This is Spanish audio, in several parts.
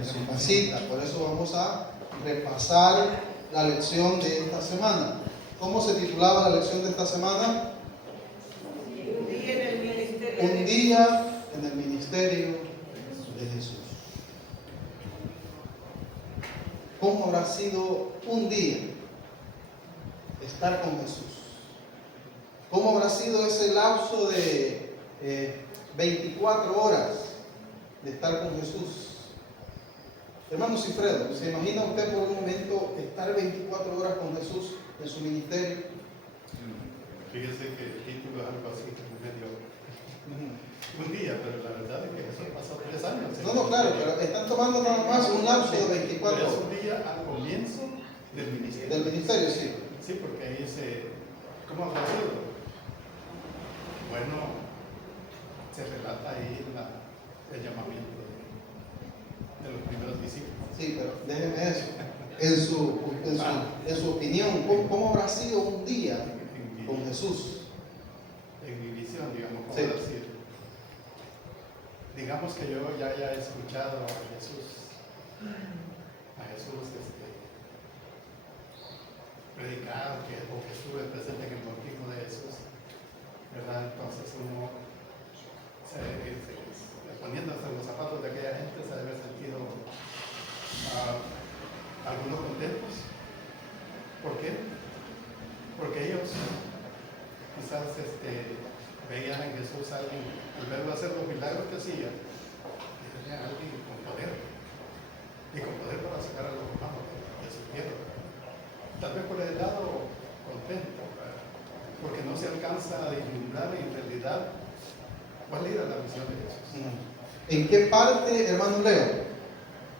en su casita. Por eso vamos a repasar la lección de esta semana. ¿Cómo se titulaba la lección de esta semana? Un día en el ministerio. Un día en el ministerio de Jesús. ¿Cómo habrá sido un día estar con Jesús? ¿Cómo habrá sido ese lapso de 24 horas de estar con Jesús? Hermano Cifredo, ¿se imagina usted por un momento estar 24 horas con Jesús en su ministerio? Fíjese que el título es algo así como medio un día, pero la verdad es que eso pasó 3 años. No, claro, pero están tomando nada más un lapso de 24 Pero es horas. un día al comienzo del ministerio. Del ministerio, sí. Sí, porque ahí ¿cómo ha sido? Bueno, se relata ahí el llamamiento de los primeros discípulos. Sí, pero déjeme eso. En su opinión, ¿cómo habrá sido un día con Jesús? En mi visión, digamos, ¿cómo Sí. decir? Digamos que yo ya haya escuchado a Jesús predicar, o que estuve presente en el bautismo de Jesús, ¿verdad? Entonces uno, poniéndose en los zapatos de aquella gente, se debe sentido algunos contentos. ¿Por qué? Porque ellos quizás veían en Jesús a alguien, al verlo hacer los milagros que hacía, veían a alguien con poder, y con poder para sacar a los humanos de su tierra. Tal vez por el lado contento, ¿verdad? Porque no se alcanza a vislumbrar en realidad cuál era la misión de Jesús. ¿En qué parte, hermano Leo,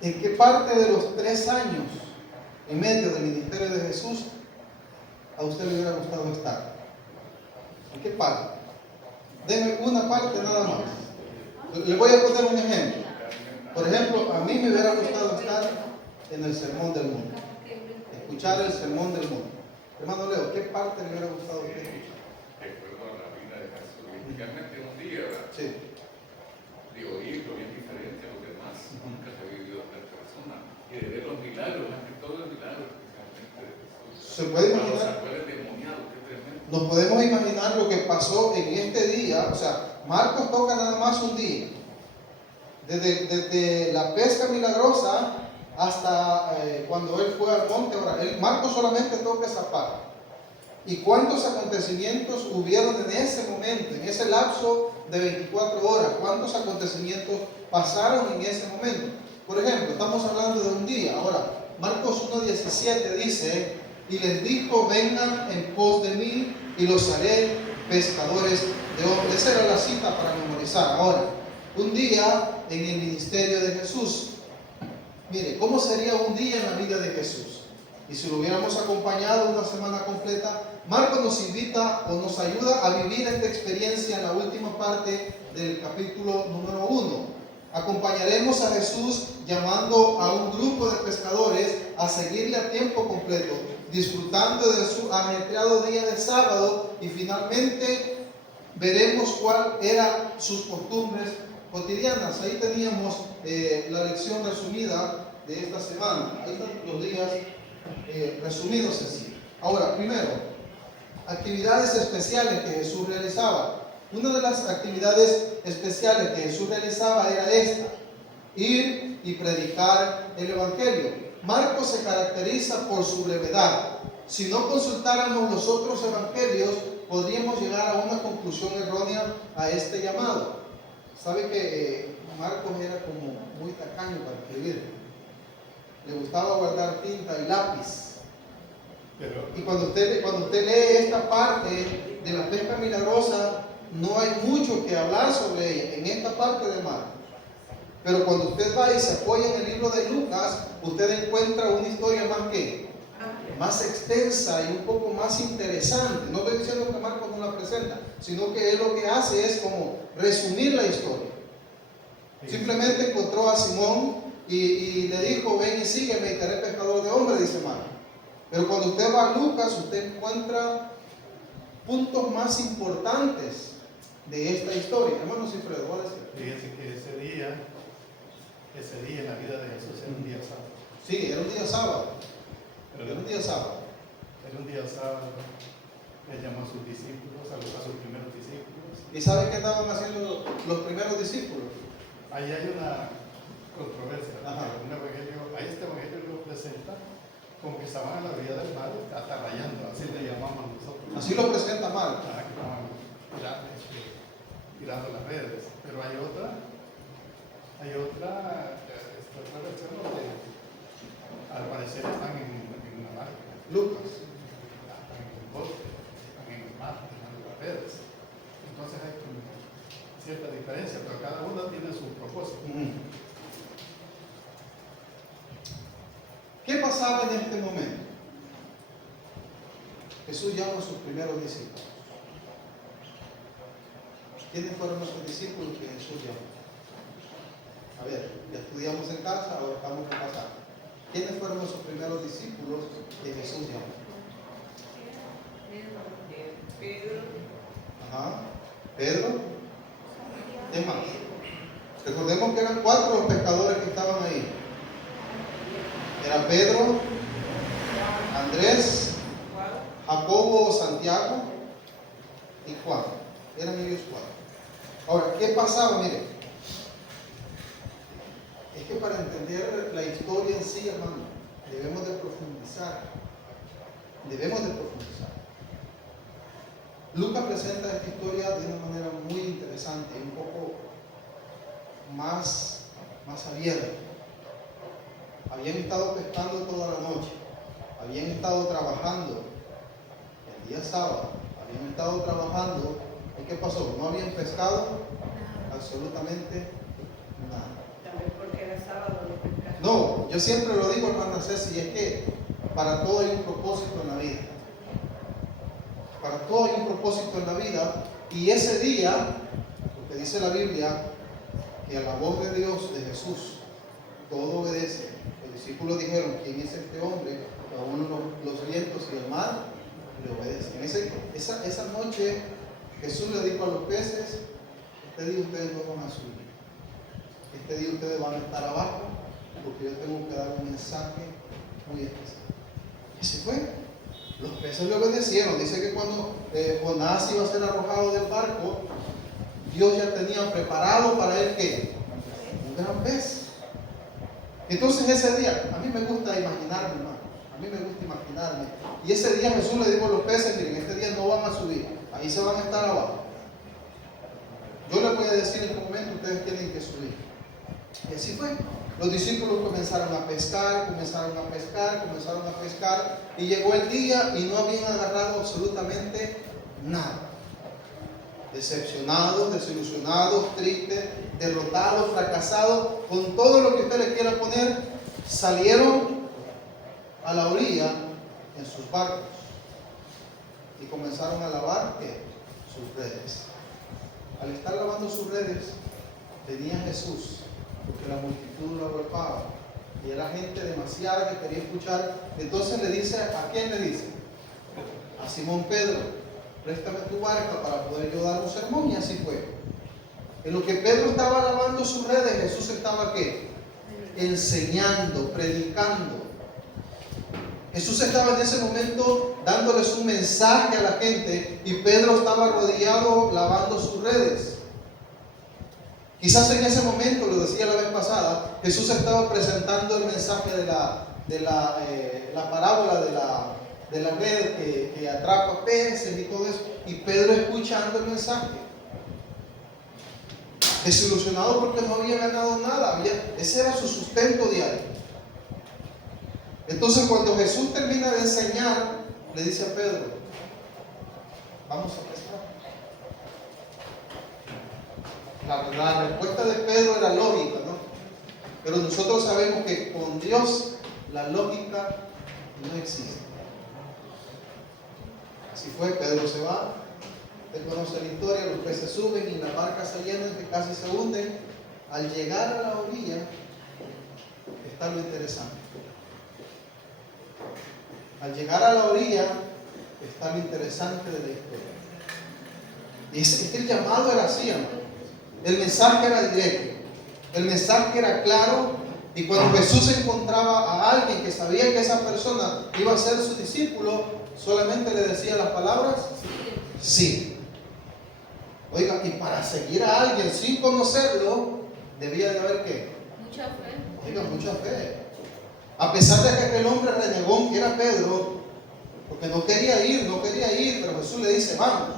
en qué parte de los 3 años en medio del ministerio de Jesús a usted le hubiera gustado estar? ¿En qué parte? Deme una parte nada más. Le voy a poner un ejemplo. Por ejemplo, a mí me hubiera gustado estar en el Sermón del Monte. Escuchar el Sermón del Monte. Hermano Leo, ¿qué parte le hubiera gustado a usted escuchar? Recuerdo a la vida de Jesús, inicialmente un día, ¿verdad? Sí. De oírlo bien diferente a los demás, nunca se había vivido a tal persona. Y de ver los milagros, más que todo el milagro, especialmente de Jesús. ¿Se puede Cuando imaginar? sacó el endemoniado, qué tremendo. Nos podemos imaginar lo que pasó en este día. O sea, Marcos toca nada más un día. Desde la pesca milagrosa hasta cuando él fue al monte. Ahora, Marcos solamente toca esa parte. ¿Y cuántos acontecimientos hubieron en ese momento, en ese lapso de 24 horas? ¿Cuántos acontecimientos pasaron en ese momento? Por ejemplo, estamos hablando de un día. Ahora, Marcos 1:17 dice: y les dijo, vengan en pos de mí y los haré pescadores de hombres. Esa era la cita para memorizar. Ahora, un día en el ministerio de Jesús. Mire, ¿cómo sería un día en la vida de Jesús? Y si lo hubiéramos acompañado una semana completa, Marcos nos invita o nos ayuda a vivir esta experiencia en la última parte del capítulo número 1. Acompañaremos a Jesús llamando a un grupo de pescadores a seguirle a tiempo completo, disfrutando de su ajetreado día de sábado, y finalmente veremos cuál eran sus costumbres cotidianas. Ahí teníamos la lección resumida de esta semana. Ahí están los días resumidos así. Ahora, primero, actividades especiales que Jesús realizaba. Una de las actividades especiales que Jesús realizaba era esta: ir y predicar el Evangelio. Marcos se caracteriza por su brevedad. Si no consultáramos los otros evangelios, podríamos llegar a una conclusión errónea a este llamado. ¿Sabe que Marcos era como muy tacaño para escribir? Le gustaba guardar tinta y lápiz. Y cuando usted lee esta parte de la pesca milagrosa, no hay mucho que hablar sobre ella en esta parte de Marcos. Pero cuando usted va y se apoya en el libro de Lucas, usted encuentra una historia más extensa y un poco más interesante. No estoy diciendo que Marcos no la presenta, sino que él lo que hace es como resumir la historia. Simplemente encontró a Simón y le dijo: ven y sígueme y te haré pescador de hombres, dice Marcos. Pero cuando usted va a Lucas, usted encuentra puntos más importantes de esta historia. Hermano Cifredo, ¿cuál es? Fíjense que ese día ese día en la vida de Jesús era un día sábado. Sí, era un día sábado. Era un día sábado. Era un día sábado. Él llamó a sus discípulos, a sus primeros discípulos. ¿Y saben qué estaban haciendo los primeros discípulos? Ahí hay una controversia. Ajá. Ahí este evangelio lo presenta como que estaban a la orilla del mar, atarrayando, así le llamamos nosotros. Así lo presenta Marcos. Que estaban tirando las redes. Pero hay otra versión donde al parecer están en una barca. Lucas. Están en un bote, están en el mar, tirando las redes. Entonces hay como cierta diferencia, pero cada uno tiene su propósito. ¿Qué pasaba en este momento? Jesús llama a sus primeros discípulos. ¿Quiénes fueron los discípulos que Jesús llamó? A ver, ya estudiamos en casa, ahora estamos repasando. ¿Quiénes fueron los primeros discípulos que Jesús llamó? Pedro. Ajá. Pedro. ¿Qué más? Recordemos que eran 4 los pescadores que estaban ahí. Era Pedro, Andrés, Jacobo o Santiago y Juan. Eran ellos 4. Ahora, ¿qué pasaba? Mire, es que para entender la historia en sí, hermano, debemos de profundizar. Debemos de profundizar. Lucas presenta esta historia de una manera muy interesante y un poco más abierta. Habían estado pescando toda la noche, habían estado trabajando el día sábado, habían estado trabajando. ¿Y qué pasó? No habían pescado absolutamente nada. También porque era sábado no pescaron. No, yo siempre lo digo, hermana Ceci, es que para todo hay un propósito en la vida. Para todo hay un propósito en la vida, y ese día, porque dice la Biblia, que a la voz de Dios, de Jesús, todo obedece. Los discípulos dijeron: ¿quién es este hombre? Que aún los vientos y el mar le obedecen. Esa noche Jesús le dijo a los peces: este día ustedes no van a subir, este día ustedes van a estar abajo, porque yo tengo que dar un mensaje muy especial. Y así fue. Los peces le obedecieron. Dice que cuando Jonás iba a ser arrojado del barco, Dios ya tenía preparado para él ¿qué? Un gran pez. Entonces ese día, a mí me gusta imaginarme, hermano. A mí me gusta imaginarme. Y ese día Jesús le dijo a los peces: miren, este día no van a subir, ahí se van a estar abajo. Yo les voy a decir en un momento, ustedes tienen que subir. Y así fue. Los discípulos comenzaron a pescar, y llegó el día y no habían agarrado absolutamente nada. Decepcionados, desilusionados, tristes, derrotados, fracasados, con todo lo que usted le quiera poner, salieron a la orilla en sus barcos y comenzaron a lavar ¿qué? Sus redes. Al estar lavando sus redes, venía Jesús, porque la multitud lo agolpaba y era gente demasiada que quería escuchar. Entonces le dice: ¿a quién le dice? A Simón Pedro: préstame tu barca para poder yo dar un sermón. Y así fue. En lo que Pedro estaba lavando sus redes, Jesús estaba ¿qué? Enseñando, predicando. Jesús estaba en ese momento dándoles un mensaje a la gente, y Pedro estaba arrodillado lavando sus redes. Quizás en ese momento, lo decía la vez pasada, Jesús estaba presentando el mensaje de la parábola de la red que atrapa peces y todo eso, y Pedro escuchando el mensaje, desilusionado porque no había ganado nada. Ese era su sustento diario. Entonces, cuando Jesús termina de enseñar, le dice a Pedro: vamos a pescar. La respuesta de Pedro era lógica, ¿no? Pero nosotros sabemos que con Dios la lógica no existe. Así fue. Pedro se va, usted conoce la historia, los peces suben y la barca se llena, que casi se hunden. Al llegar a la orilla está lo interesante. Al llegar a la orilla está lo interesante de la historia. Y el llamado era así, hermano. El mensaje era directo. El mensaje era claro, y cuando Jesús encontraba a alguien que sabía que esa persona iba a ser su discípulo, solamente le decía las palabras sí. Oiga, y para seguir a alguien sin conocerlo, debía de haber ¿qué? Mucha fe. Oiga, mucha fe. A pesar de que aquel hombre renegón que era Pedro, porque no quería ir, pero Jesús le dice, vamos.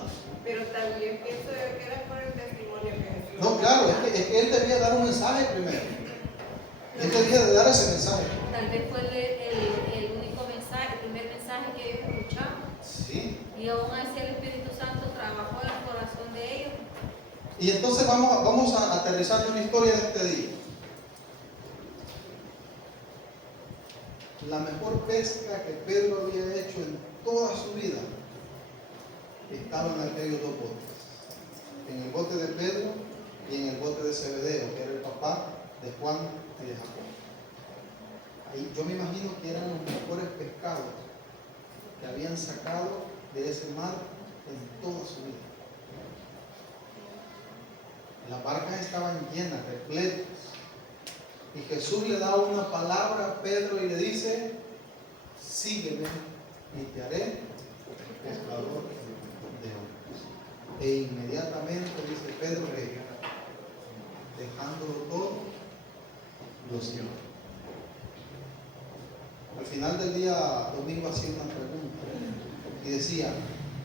Pero también pienso yo que era por el testimonio que Jesús. No, claro, es que él debía dar un mensaje primero. Él debía de dar ese mensaje. Tal vez fue el único mensaje, el primer mensaje que ellos escucharon. Sí. Y aún así el Espíritu Santo trabajó en el corazón de ellos. Y entonces vamos a aterrizar en una historia de este día. La mejor pesca que Pedro había hecho en toda su vida estaba en aquellos dos botes. En el bote de Pedro y en el bote de Zebedeo, que era el papá de Juan y de Jacob. Ahí yo me imagino que eran los mejores pescados que habían sacado de ese mar en toda su vida. Las barcas estaban llenas, repletas. Y Jesús le da una palabra a Pedro y le dice, sígueme y te haré pescador de hombres. E inmediatamente dice Pedro que dejándolo todo, lo siguió. Al final del día domingo hacía una pregunta y decía,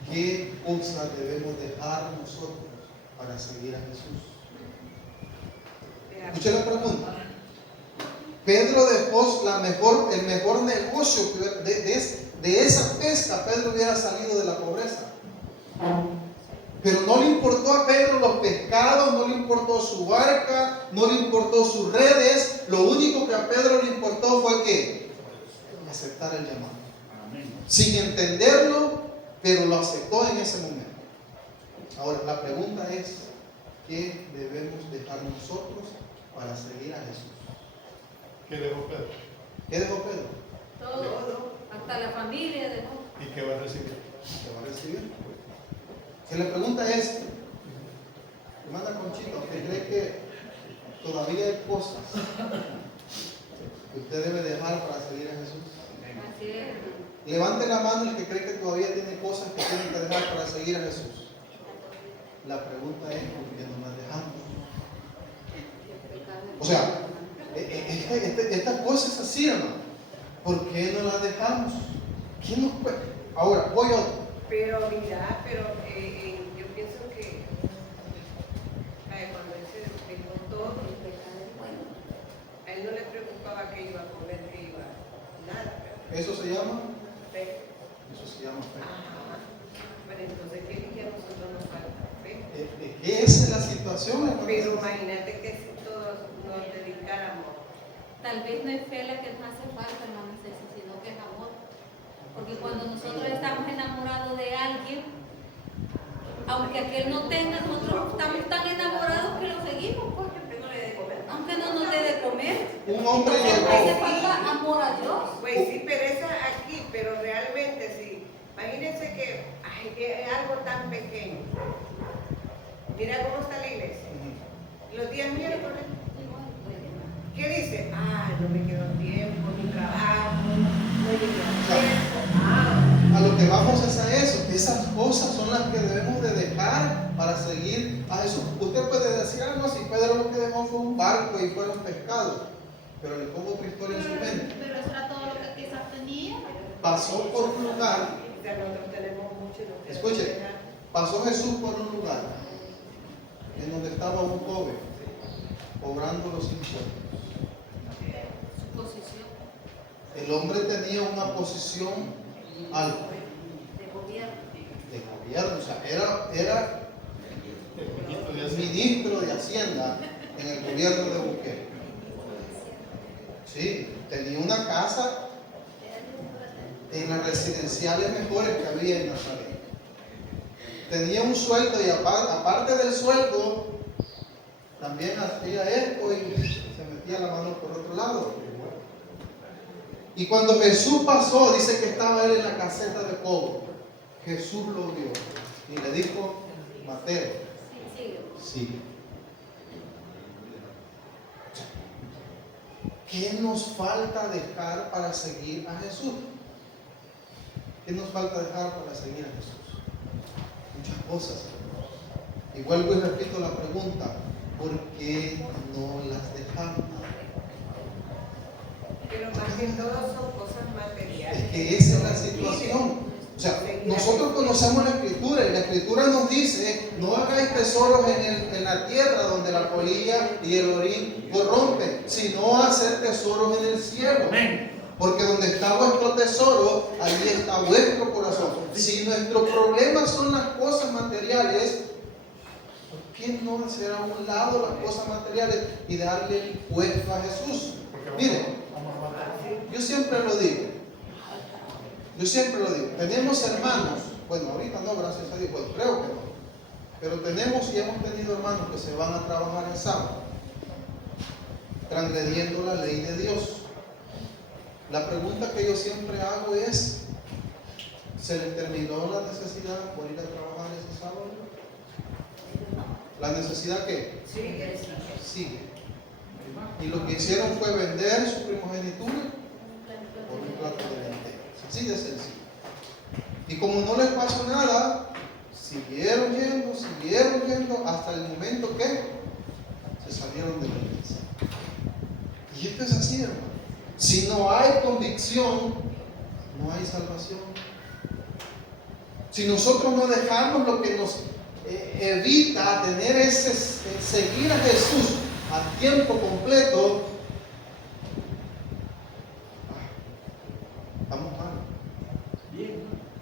¿qué cosas debemos dejar nosotros para seguir a Jesús? Escuché la pregunta. Pedro dejó el mejor negocio de esa pesca. Pedro hubiera salido de la pobreza. Pero no le importó a Pedro los pescados, no le importó su barca, no le importó sus redes. Lo único que a Pedro le importó fue que aceptar el llamado. Sin entenderlo, pero lo aceptó en ese momento. Ahora, la pregunta es, ¿qué debemos dejar nosotros para seguir a Jesús? ¿Qué dejó Pedro? ¿Qué dejó Pedro? Todo, hasta la familia dejó. ¿Y qué va a recibir? ¿Qué va a recibir? Si la pregunta es, hermana Conchita, ¿usted cree que todavía hay cosas que usted debe dejar para seguir a Jesús? Así es. Levante la mano el que cree que todavía tiene cosas que tiene que dejar para seguir a Jesús. La pregunta es, ¿por qué no las dejamos? O sea, esta cosa es así, hermano. ¿Por qué no las dejamos? ¿Quién nos puede? Ahora, voy a otro. Pero mira, yo pienso que cuando él se despejó todo, a él no le preocupaba qué iba a comer, qué iba a nada. ¿Eso se llama? Fe. Eso se llama fe. Ajá. Bueno, entonces, ¿qué es que a nosotros nos falta? Fe. Esa es la situación, hermano. Pero imagínate que si todos nos dedicáramos. Tal vez no es fe la que nos hace falta, hermano, sino que es amor. Porque cuando nosotros estamos enamorados de alguien, aunque aquel no tenga, nosotros estamos tan enamorados que lo seguimos, pues. Aunque no nos dé de comer. Un hombre Hace llegó. falta amor a Dios. Pues sí, pero esa aquí, pero realmente sí. Imagínense que es algo tan pequeño. Mira cómo está la iglesia. Los días miércoles. ¿Qué dice? No me quedó tiempo, mi trabajo, no me quedó tiempo. A lo que vamos es a eso. Esas cosas son las que debemos de dejar para seguir a Jesús. Usted puede decir algo así, Pedro lo que dejó fue un barco y fueron pescados. Pero le pongo otra historia en su mente. Pero eso era todo lo que quizás tenía. Pasó por un lugar, O sea, nosotros tenemos mucho y no queremos escuche, dejar. pasó Jesús por un lugar en donde estaba un joven cobrando los impuestos. Su posición El hombre tenía una posición alta de gobierno. de gobierno, o sea, era El ministro de Hacienda. ministro de Hacienda en el gobierno de Bukele. Sí, tenía una casa en las residenciales mejores que había en Nazaret. Tenía un sueldo y aparte del sueldo, también hacía esto y se metía la mano por otro lado. Y cuando Jesús pasó, dice que estaba él en la caseta de cobro. Jesús lo vio y le dijo, Mateo, Sí, sigue. ¿qué nos falta dejar para seguir a Jesús? ¿Qué nos falta dejar para seguir a Jesús? Muchas cosas. Y vuelvo y repito la pregunta, ¿por qué no las dejamos? Pero más que todo son cosas materiales. Es que esa es la situación. O sea, nosotros conocemos la Escritura y la Escritura nos dice: no hagáis tesoros en la tierra donde la polilla y el orín corrompen, sino hacer tesoros en el cielo. Porque donde está vuestro tesoro, allí está vuestro corazón. Si nuestro problema son las cosas materiales, ¿por qué no hacer a un lado las cosas materiales y darle el puesto a Jesús? Mire, yo siempre lo digo. Tenemos hermanos, bueno, ahorita no, gracias a Dios, bueno, creo que no, pero tenemos y hemos tenido hermanos que se van a trabajar el sábado, transgrediendo la ley de Dios. La pregunta que yo siempre hago es: ¿se les terminó la necesidad por ir a trabajar ese sábado? ¿La necesidad qué? Sigue. Y lo que hicieron fue vender su primogenitura por un plato de lentejas. Así de sencillo. Y como no les pasó nada, siguieron yendo hasta el momento que se salieron de la iglesia. Y esto es así, hermano. Si no hay convicción, no hay salvación. Si nosotros no dejamos lo que nos evita tener ese seguir a Jesús a tiempo completo, estamos mal.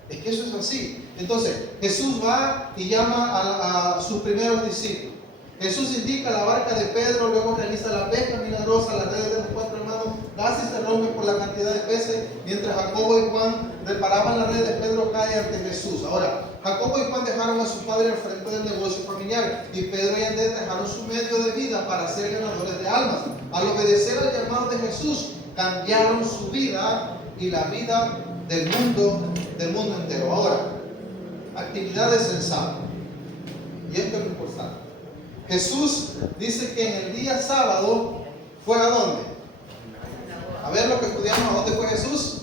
Es que eso es así. Entonces, Jesús va y llama a sus primeros discípulos. Jesús indica la barca de Pedro, luego realiza la pesca milagrosa, las redes de los 4 hermanos casi se rompen por la cantidad de peces, mientras Jacobo y Juan reparaban las redes, Pedro cae ante Jesús. Ahora, Jacobo y Juan dejaron a su padre al frente del negocio familiar, y Pedro y Andrés dejaron su medio de vida para ser ganadores de almas. Al obedecer al llamado de Jesús, cambiaron su vida y la vida del mundo entero. Ahora, actividades en sábado. Y esto es lo importante. Jesús dice que en el día sábado fue ¿a dónde? A ver lo que estudiamos. ¿A dónde fue Jesús?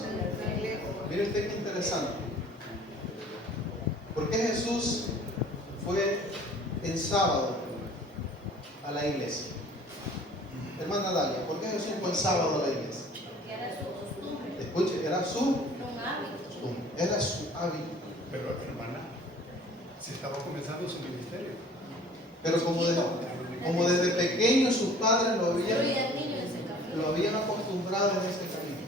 Mire usted qué interesante. ¿Por qué Jesús fue en sábado a la iglesia? Hermana Dalia, ¿por qué Jesús fue en sábado a la iglesia? Era su costumbre. Escuche, era su hábito. Era su hábito. Pero hermana, se estaba comenzando su ministerio. Pero como desde pequeño sus padres lo habían acostumbrado en ese camino.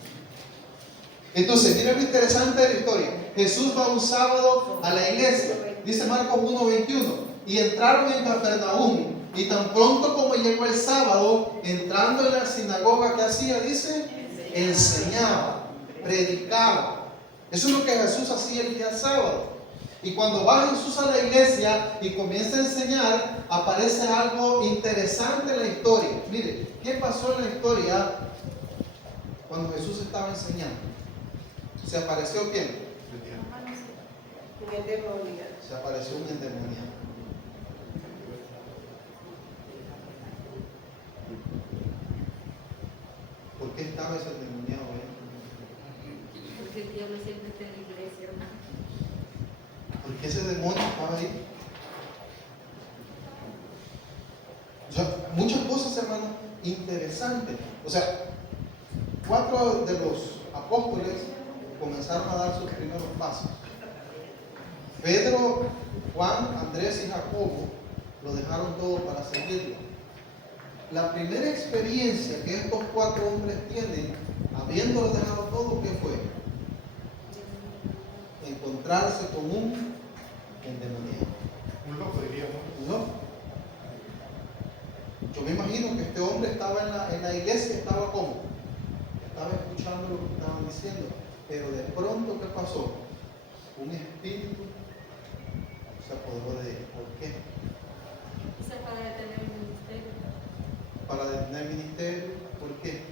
Entonces, miren lo interesante de la historia. Jesús va un sábado a la iglesia. Dice Marcos 1:21. Y entraron en Capernaum. Y tan pronto como llegó el sábado, entrando en la sinagoga, ¿qué hacía? Dice, enseñaba, predicaba. Eso es lo que Jesús hacía el día sábado. Y cuando va Jesús a la iglesia y comienza a enseñar, aparece algo interesante en la historia. Mire, ¿qué pasó en la historia cuando Jesús estaba enseñando? ¿Se apareció quién? Un endemoniado. Se apareció un endemoniado. ¿Por qué estaba ese endemoniado ahí? Porque el diablo siempre está en la iglesia, hermano. Porque ese demonio estaba ahí. O sea, muchas cosas, hermano, interesantes. O sea, 4 de los apóstoles comenzaron a dar sus primeros pasos. Pedro, Juan, Andrés y Jacobo lo dejaron todo para seguirlo. La primera experiencia que estos 4 hombres tienen, habiéndolo dejado todo, ¿qué fue? Encontrarse con un endemoniado. Un loco, diríamos. ¿No? Yo me imagino que este hombre estaba en la iglesia, estaba como, estaba escuchando lo que estaban diciendo, pero de pronto, ¿qué pasó? Un espíritu se apoderó de él. ¿Por qué? Eso es para detener el ministerio. Para detener el ministerio. ¿Por qué?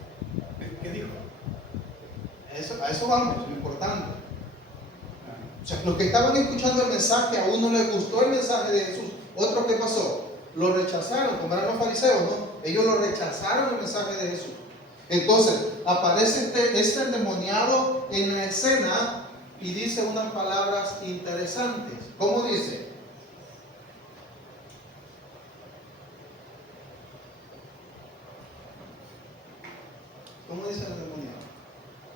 ¿Qué dijo? A eso vamos, lo importante. O sea, los que estaban escuchando el mensaje, a uno les gustó el mensaje de Jesús. Otro, ¿qué pasó? Lo rechazaron, como eran los fariseos, ¿no? Ellos lo rechazaron el mensaje de Jesús. Entonces, aparece este endemoniado en la escena y dice unas palabras interesantes. ¿Cómo dice? ¿Cómo dice el endemoniado?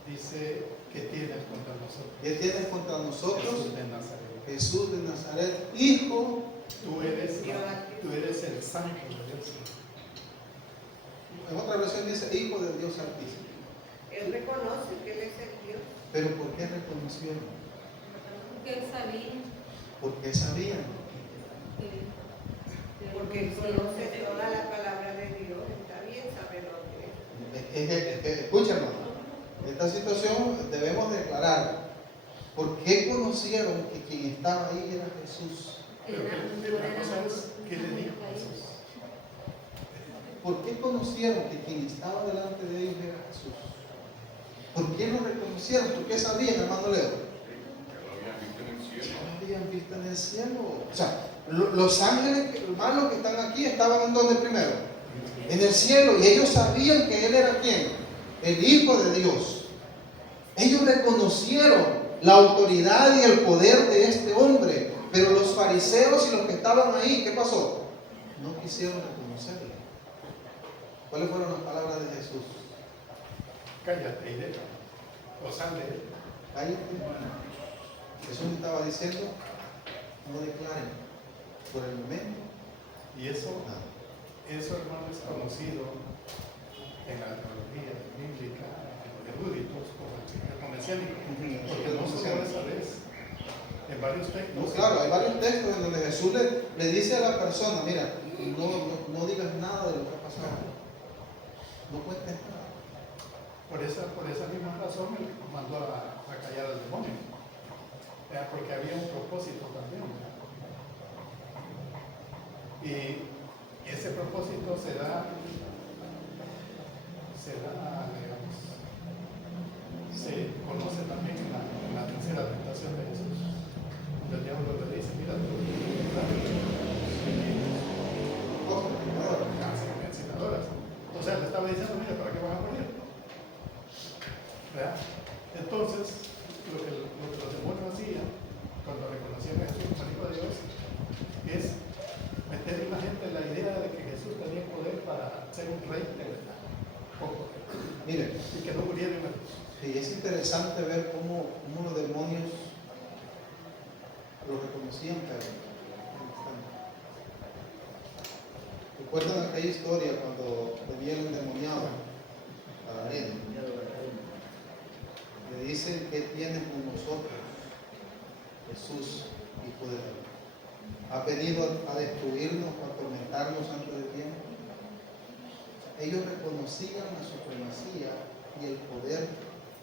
Dice que tienes contra nosotros. ¿Qué tienes contra nosotros? Jesús de Nazaret. Jesús de Nazaret, hijo. Tú eres el santo de Dios. En otra versión dice hijo de Dios Altísimo. Él reconoce que Él es el Dios. Pero ¿por qué reconocieron? Porque él sabía Porque sabían. Porque Él conoce toda la palabra de Dios. Está bien saberlo. Escucha, hermano, esta situación debemos declarar. ¿Por qué conocieron que quien estaba ahí era Jesús? Pero la cosa es, ¿qué le dijo Jesús? ¿Por qué conocieron que quien estaba delante de ellos era Jesús? ¿Por qué lo reconocieron? ¿Por qué sabían, hermano Leo? Que lo habían visto en el cielo. Lo habían visto en el cielo. O sea, los ángeles hermanos que están aquí estaban en donde primero, en el cielo, y ellos sabían que Él era ¿quién? El Hijo de Dios. Ellos reconocieron la autoridad y el poder de este hombre, pero los fariseos y los que estaban ahí, ¿qué pasó? No quisieron reconocerlo. ¿Cuáles fueron las palabras de Jesús? Cállate y deja. O sal de él. Cállate. Jesús estaba diciendo, no declaren por el momento Y eso, nada. hermano, es conocido en la teología bíblica, en los eruditos, como el mesiánico. Porque no solo esa vez, en varios textos. No, claro, hay varios textos en donde Jesús le dice a la persona, mira, no digas nada de lo que ha pasado. No cuentes nada. Por esa misma razón él mandó a callar al demonio. Porque había un propósito también. Y ese propósito se da, digamos, se conoce también en la tercera tentación de Jesús. Donde el diablo le dice, mira, tú vencidoras. O sea, le estaba diciendo, mira, ¿para qué vas a morir? ¿Verdad? Entonces, lo que los demonios hacían cuando reconocían a Jesús como el Hijo de Dios es meter en la gente la idea de que Jesús tenía poder para ser un rey de verdad. Miren, Y que no muriera en la cruz. sí, es interesante ver cómo los demonios lo reconocían, pero ¿recuerdan aquella historia cuando venía el endemoniado a la arena? Le dicen, ¿qué tienes con nosotros, Jesús, Hijo de Dios? ¿Ha venido a destruirnos, a atormentarnos antes de tiempo? Ellos reconocían la supremacía y el poder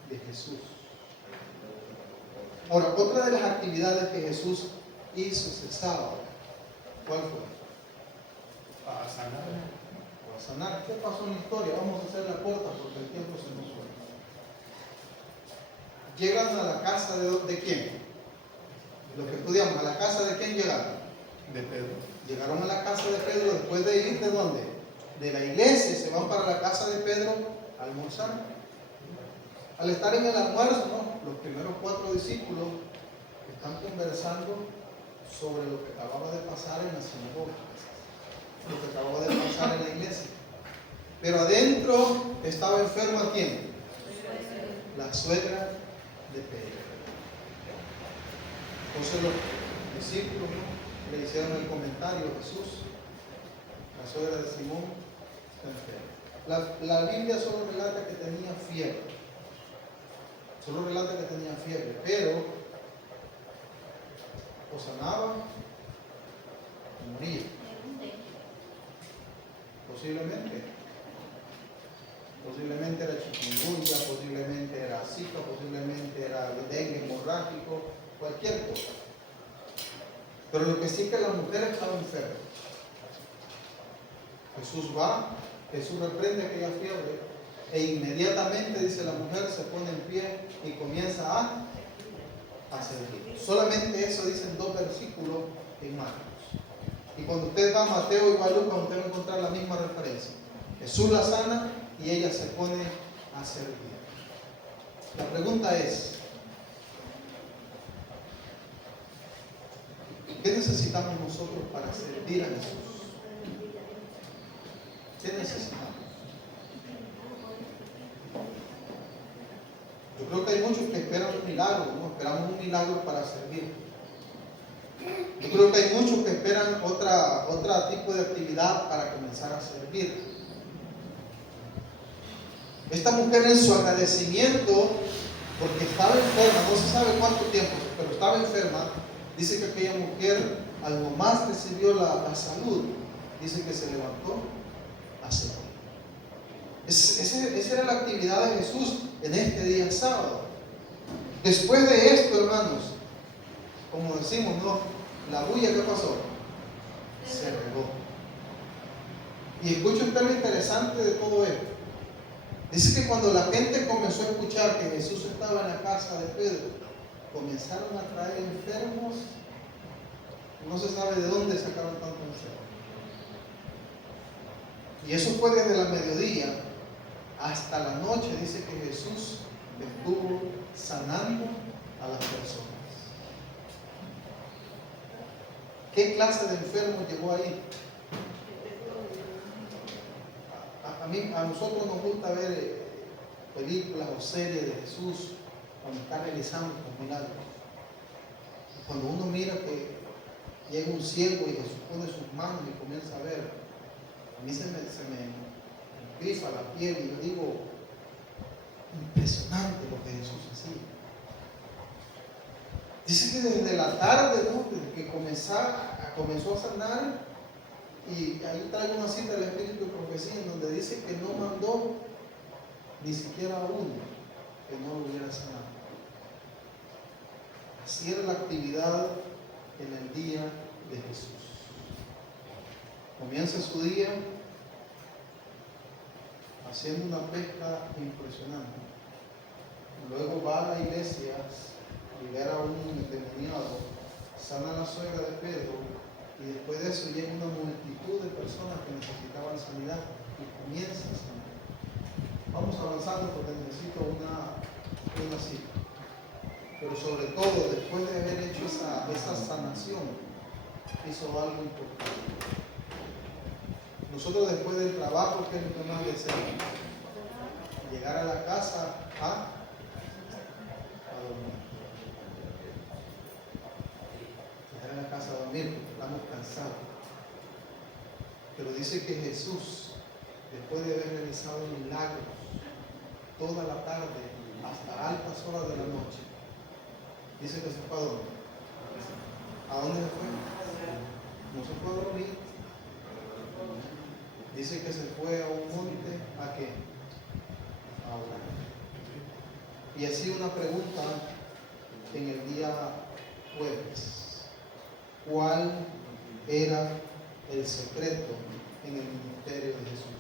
de Jesús. Ahora, otra de las actividades que Jesús hizo ese sábado, ¿cuál fue? A sanar. A sanar. ¿Qué pasó en la historia? Vamos a hacer la corta porque el tiempo se nos fue. Llegan a la casa de quién? Los que estudiamos, ¿a la casa de quién llegaron? De Pedro. Llegaron a la casa de Pedro después de ir ¿de dónde? De la iglesia, se van para la casa de Pedro a almorzar. Al estar en el almuerzo, ¿no? Los primeros 4 discípulos están conversando sobre lo que acababa de pasar en la sinagoga, lo que acababa de pasar en la iglesia. Pero adentro estaba enferma ¿quién? La suegra de Pedro. Entonces los discípulos, ¿no?, le hicieron el comentario a Jesús: la suegra de Simón está enferma. La Biblia solo relata que tenía fiebre. Solo relata que tenía fiebre, pero o sanaba o moría. Posiblemente era chikungunya, posiblemente era zika, posiblemente era dengue hemorrágico, cualquier cosa. Pero lo que sí que la mujer estaba enferma. Jesús reprende aquella fiebre e inmediatamente, dice la mujer, se pone en pie y comienza a servir. Solamente eso dicen 2 versículos en Marcos. Y cuando usted va a Mateo y va a Lucas, usted va a encontrar la misma referencia. Jesús la sana y ella se pone a servir. La pregunta es, ¿qué necesitamos nosotros para servir a Jesús? ¿Qué necesitamos? Yo creo que hay muchos que esperan un milagro, ¿no? Esperamos un milagro para servir. Yo creo que hay muchos que esperan otro tipo de actividad para comenzar a servir. Esta mujer, en su agradecimiento, porque estaba enferma, no se sabe cuánto tiempo, pero estaba enferma, dice que aquella mujer, al nomás recibió la salud, dice que se levantó a servir. Esa era la actividad de Jesús en este día sábado. Después de esto, hermanos, como decimos, ¿no? La bulla, ¿qué pasó? Se regó. Y escucha usted lo interesante de todo esto. Dice que cuando la gente comenzó a escuchar que Jesús estaba en la casa de Pedro, comenzaron a traer enfermos. No se sabe de dónde sacaron tantos enfermos. Y eso fue desde la mediodía hasta la noche. Dice que Jesús estuvo sanando a las personas. ¿Qué clase de enfermos llegó ahí? A nosotros nos gusta ver películas o series de Jesús cuando está realizando los milagros. Cuando uno mira que llega un ciego y Jesús pone sus manos y comienza a ver, a mí se me empieza la piel y yo digo, impresionante lo que Jesús hacía. Dice que desde la tarde, ¿no? Desde que comenzó a sanar. Y ahí traigo una cita del Espíritu de Profecía en donde dice que no mandó ni siquiera a uno que no lo hubiera sanado. Así era la actividad en el día de Jesús. Comienza su día haciendo una pesca impresionante. Luego va a la iglesia, libera a un endemoniado, sana a la suegra de Pedro. Y después de eso llega una multitud de personas que necesitaban sanidad y comienza a sanar. Vamos avanzando porque necesito una cita. Pero sobre todo, después de haber hecho esa sanación, hizo algo importante. Nosotros después del trabajo, ¿qué es lo que más deseamos? Llegar a la casa a dormir. En la casa a dormir porque estamos cansados. Pero dice que Jesús, después de haber realizado milagros toda la tarde hasta altas horas de la noche, dice que se fue a dormir. ¿A dónde se fue? No se fue a dormir. Dice que se fue a un monte. ¿A qué? A orar. Y así una pregunta en el día jueves. ¿Cuál era el secreto en el ministerio de Jesús?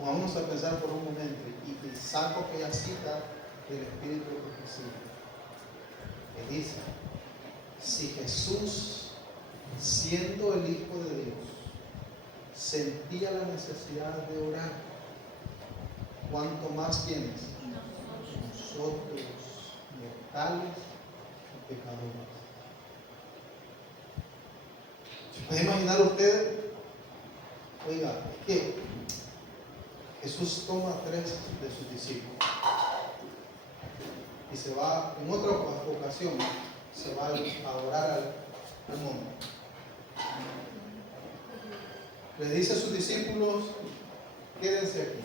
Vamos a pensar por un momento y saco aquella cita del Espíritu de Profecía que dice: si Jesús, siendo el Hijo de Dios, sentía la necesidad de orar, ¿cuánto más tienes? Nosotros, mortales y pecadores. ¿Se puede imaginar usted? Oiga, es que Jesús toma a 3 de sus discípulos y se va, en otra ocasión, se va a adorar al monte. Le dice a sus discípulos: quédense aquí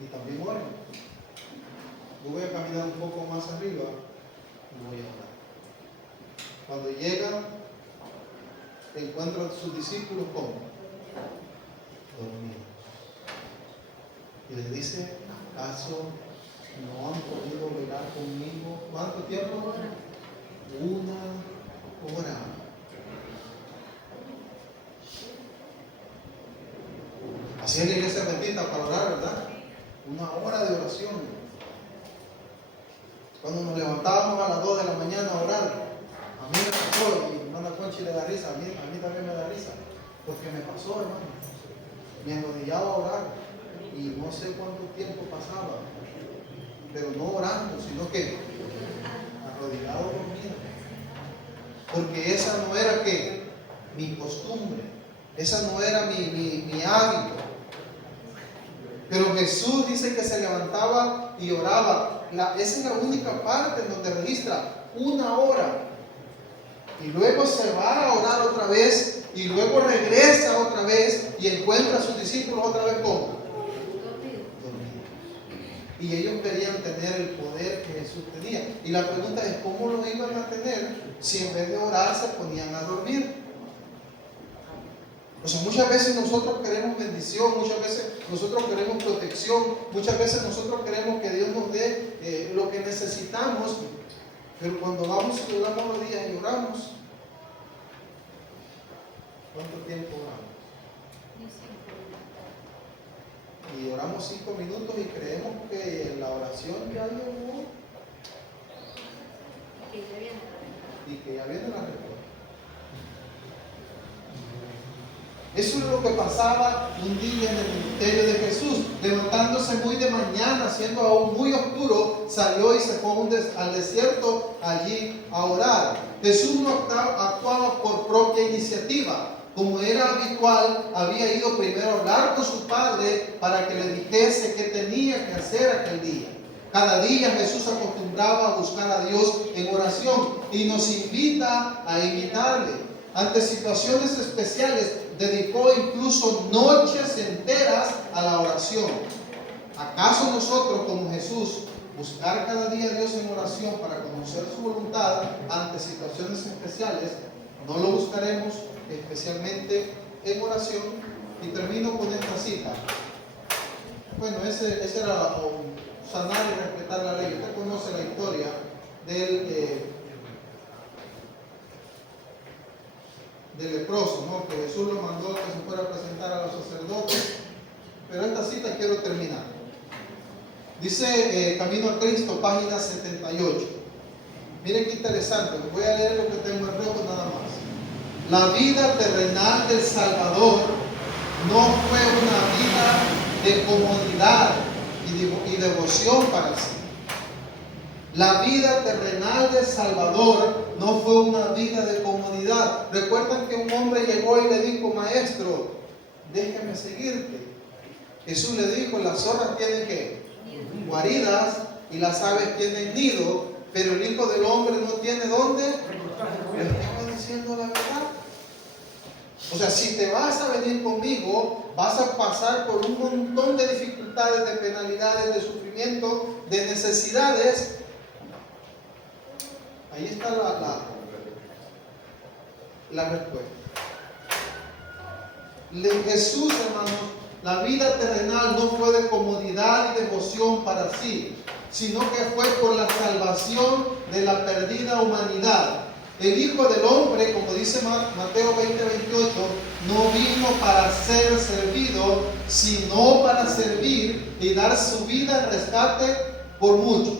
y también oren. Yo voy a caminar un poco más arriba y voy a orar. Cuando llegan, encuentran a sus discípulos como dormidos. Y les dice: ¿acaso no han podido velar conmigo? ¿Cuánto tiempo? 1 hora. Así es la iglesia bendita para orar, ¿verdad? 1 hora de oración. Cuando nos levantábamos a las 2 de la mañana a orar, a mí me pasó, y hermana noche y le da risa, a mí también me da risa, porque me pasó, hermano. Me arrodillaba a orar y no sé cuánto tiempo pasaba, pero no orando, sino que arrodillado dormido. Porque esa no era que mi costumbre, esa no era mi hábito. Pero Jesús dice que se levantaba y oraba. Esa es la única parte en donde registra 1 hora. Y luego se va a orar otra vez. Y luego regresa otra vez. Y encuentra a sus discípulos otra vez ¿cómo? Dormidos. Y ellos querían tener el poder que Jesús tenía. Y la pregunta es, ¿cómo lo iban a tener si en vez de orar se ponían a dormir? O sea, muchas veces nosotros queremos bendición, muchas veces nosotros queremos protección, muchas veces nosotros queremos que Dios nos dé lo que necesitamos, pero cuando vamos y oramos los días y oramos, ¿cuánto tiempo oramos? Y oramos 5 minutos y creemos que la oración ya llegó y que ya viene la respuesta. Eso es lo que pasaba un día en el ministerio de Jesús. Levantándose muy de mañana, siendo aún muy oscuro, salió y se fue al desierto allí a orar. Jesús no actuaba por propia iniciativa. Como era habitual, había ido primero a hablar con su padre para que le dijese qué tenía que hacer aquel día. Cada día Jesús acostumbraba a buscar a Dios en oración y nos invita a imitarle. Ante situaciones especiales, dedicó incluso noches enteras a la oración. ¿Acaso nosotros, como Jesús, buscar cada día a Dios en oración para conocer su voluntad ante situaciones especiales, no lo buscaremos especialmente en oración? Y termino con esta cita. Bueno, ese era sanar y respetar la ley. Usted conoce la historia del leproso, ¿no? Que Jesús lo mandó que se fuera a presentar a los sacerdotes. Pero esta cita quiero terminar. Dice Camino a Cristo, página 78. Miren qué interesante. Voy a leer lo que tengo en rojo nada más. La vida terrenal del Salvador no fue una vida de comodidad y devoción para sí. La vida terrenal del Salvador no fue una vida de comodidad. Recuerdan que un hombre llegó y le dijo: maestro, déjame seguirte. Jesús le dijo: las zorras tienen ¿qué? Guaridas y las aves tienen nido, pero el Hijo del Hombre no tiene dónde. Le estaba diciendo la verdad. O sea, si te vas a venir conmigo, vas a pasar por un montón de dificultades, de penalidades, de sufrimiento, de necesidades. Ahí está la respuesta. Jesús, hermanos, la vida terrenal no fue de comodidad y devoción para sí, sino que fue por la salvación de la perdida humanidad. El Hijo del Hombre, como dice Mateo 20:28, no vino para ser servido, sino para servir y dar su vida en rescate por muchos.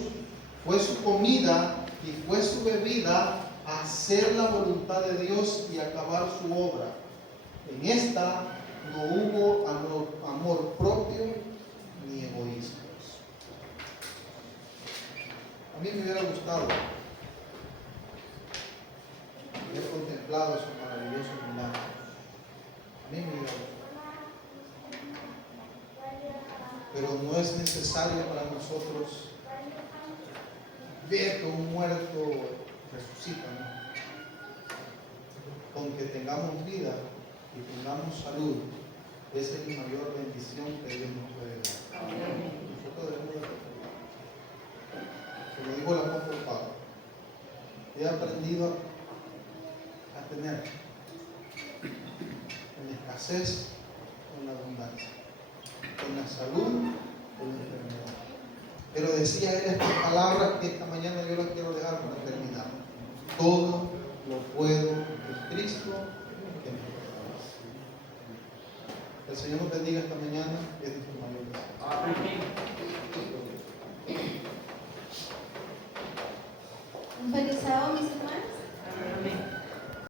Fue su comida y fue su bebida hacer la voluntad de Dios y acabar su obra. En esta no hubo amor propio ni egoísmo. A mí me hubiera gustado haber contemplado esos maravillosos milagros. A mí me hubiera gustado. Pero no es necesario para nosotros ver que un muerto resucita, ¿no? Con que tengamos vida y tengamos salud, esa es la mayor bendición que Dios nos puede dar. Nosotros debemos de recordar. Se lo digo el apóstol Pablo. He aprendido a tener en la escasez, en la abundancia, en la salud, en la enfermedad. Pero decía él estas palabras que esta mañana yo las quiero dejar para terminar. Todo lo puedo en Cristo que me fortalece. El Señor nos bendiga esta mañana y es de su mayor. Amén.